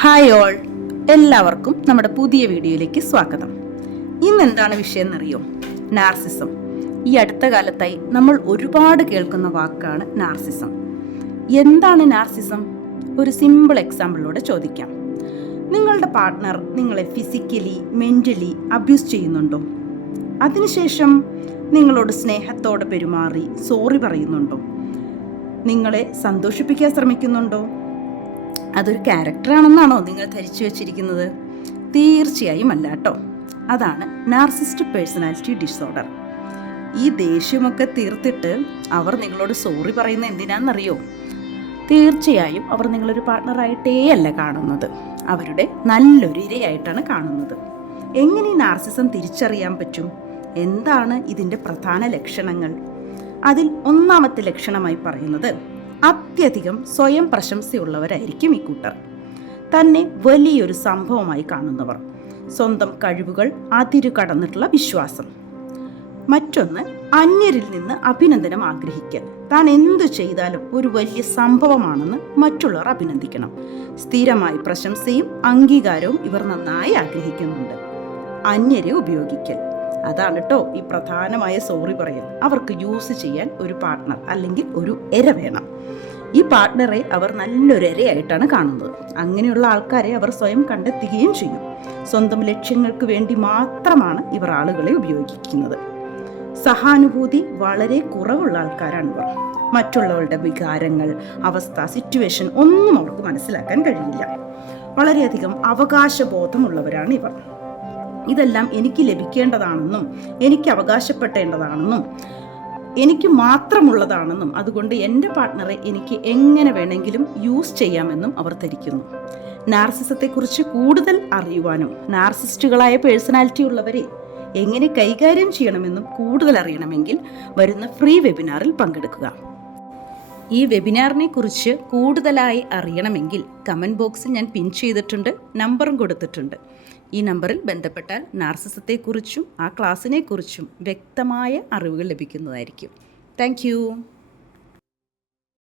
Hi all, എല്ലാവർക്കും നമ്മുടെ പുതിയ വീഡിയോയിലേക്ക് സ്വാഗതം. ഇന്ന് എന്താണ് വിഷയം എന്നറിയോ? നാർസിസം. ഈ അടുത്ത കാലത്തായി നമ്മൾ ഒരുപാട് കേൾക്കുന്ന വാക്കാണ് നാർസിസം. എന്താണ് നാർസിസം? ഒരു സിമ്പിൾ എക്സാമ്പിളിലൂടെ ചോദിക്കാം. നിങ്ങളുടെ പാർട്ട്ണർ നിങ്ങളെ ഫിസിക്കലി മെൻ്റലി അബ്യൂസ് ചെയ്യുന്നുണ്ടോ? അതിനുശേഷം നിങ്ങളോട് സ്നേഹത്തോടെ പെരുമാറി സോറി പറയുന്നുണ്ടോ? നിങ്ങളെ സന്തോഷിപ്പിക്കാൻ ശ്രമിക്കുന്നുണ്ടോ? അതൊരു ക്യാരക്ടറാണെന്നാണോ നിങ്ങൾ ധരിച്ചു വച്ചിരിക്കുന്നത്? തീർച്ചയായും അല്ല കേട്ടോ. അതാണ് നാർസിസ്റ്റ് പേഴ്സണാലിറ്റി ഡിസോർഡർ. ഈ ദേഷ്യമൊക്കെ തീർത്തിട്ട് അവർ നിങ്ങളോട് സോറി പറയുന്നത് എന്തിനാണെന്നറിയോ? തീർച്ചയായും അവർ നിങ്ങളൊരു പാർട്ട്ണറായിട്ടേ അല്ല കാണുന്നത്, അവരുടെ നല്ലൊരു ഇരയായിട്ടാണ് കാണുന്നത്. എങ്ങനെ ഈ നാർസിസം തിരിച്ചറിയാൻ പറ്റും? എന്താണ് ഇതിൻ്റെ പ്രധാന ലക്ഷണങ്ങൾ? അതിൽ ഒന്നാമത്തെ ലക്ഷണമായി പറയുന്നത് അത്യധികം സ്വയം പ്രശംസയുള്ളവരായിരിക്കും ഈ കൂട്ടർ. തന്നെ വലിയൊരു സംഭവമായി കാണുന്നവർ. സ്വന്തം കഴിവുകൾ അതിരു കടന്നിട്ടുള്ള വിശ്വാസം. മറ്റൊന്ന്, അന്യരിൽ നിന്ന് അഭിനന്ദനം ആഗ്രഹിക്കൽ. താൻ എന്തു ചെയ്താലും ഒരു വലിയ സംഭവമാണെന്ന് മറ്റുള്ളവർ അഭിനന്ദിക്കണം. സ്ഥിരമായി പ്രശംസയും അംഗീകാരവും ഇവർ നന്നായി ആഗ്രഹിക്കുന്നുണ്ട്. അന്യരെ ഉപയോഗിക്കൽ. അതാണ് കേട്ടോ ഈ പ്രധാനമായ സോറി പറയൽ. അവർക്ക് യൂസ് ചെയ്യാൻ ഒരു പാർട്ട്ണർ അല്ലെങ്കിൽ ഒരു ഇര വേണം. ഈ പാർട്ട്ണറെ അവർ നല്ലൊരു ഇരയായിട്ടാണ് കാണുന്നത്. അങ്ങനെയുള്ള ആൾക്കാരെ അവർ സ്വയം കണ്ടെത്തുകയും ചെയ്യും. സ്വന്തം ലക്ഷ്യങ്ങൾക്ക് വേണ്ടി മാത്രമാണ് ഇവർ ആളുകളെ ഉപയോഗിക്കുന്നത്. സഹാനുഭൂതി വളരെ കുറവുള്ള ആൾക്കാരാണിവർ. മറ്റുള്ളവരുടെ വികാരങ്ങൾ, അവസ്ഥ, സിറ്റുവേഷൻ ഒന്നും അവർക്ക് മനസ്സിലാക്കാൻ കഴിയില്ല. വളരെയധികം അവകാശബോധമുള്ളവരാണ് ഇവർ. ഇതെല്ലാം എനിക്ക് ലഭിക്കേണ്ടതാണെന്നും എനിക്ക് അവകാശപ്പെട്ടേണ്ടതാണെന്നും എനിക്ക് മാത്രമുള്ളതാണെന്നും അതുകൊണ്ട് എൻ്റെ പാർട്ട്ണറെ എനിക്ക് എങ്ങനെ വേണമെങ്കിലും യൂസ് ചെയ്യാമെന്നും അവർ ധരിക്കുന്നു. നാർസിസത്തെക്കുറിച്ച് കൂടുതൽ അറിയുവാനും നാർസിസ്റ്റുകളായ പേഴ്സണാലിറ്റി ഉള്ളവരെ എങ്ങനെ കൈകാര്യം ചെയ്യണമെന്നും കൂടുതൽ അറിയണമെങ്കിൽ വരുന്ന ഫ്രീ വെബിനാറിൽ പങ്കെടുക്കുക. ഈ വെബിനാറിനെ കുറിച്ച് കൂടുതലായി അറിയണമെങ്കിൽ കമൻറ്റ് ബോക്സിൽ ഞാൻ പിൻ ചെയ്തിട്ടുണ്ട്, നമ്പറും കൊടുത്തിട്ടുണ്ട്. ഈ നമ്പറിൽ ബന്ധപ്പെട്ടാൽ നാർസിസത്തെക്കുറിച്ചും ആ ക്ലാസ്സിനെക്കുറിച്ചും വ്യക്തമായ അറിവുകൾ ലഭിക്കുന്നതായിരിക്കും. താങ്ക്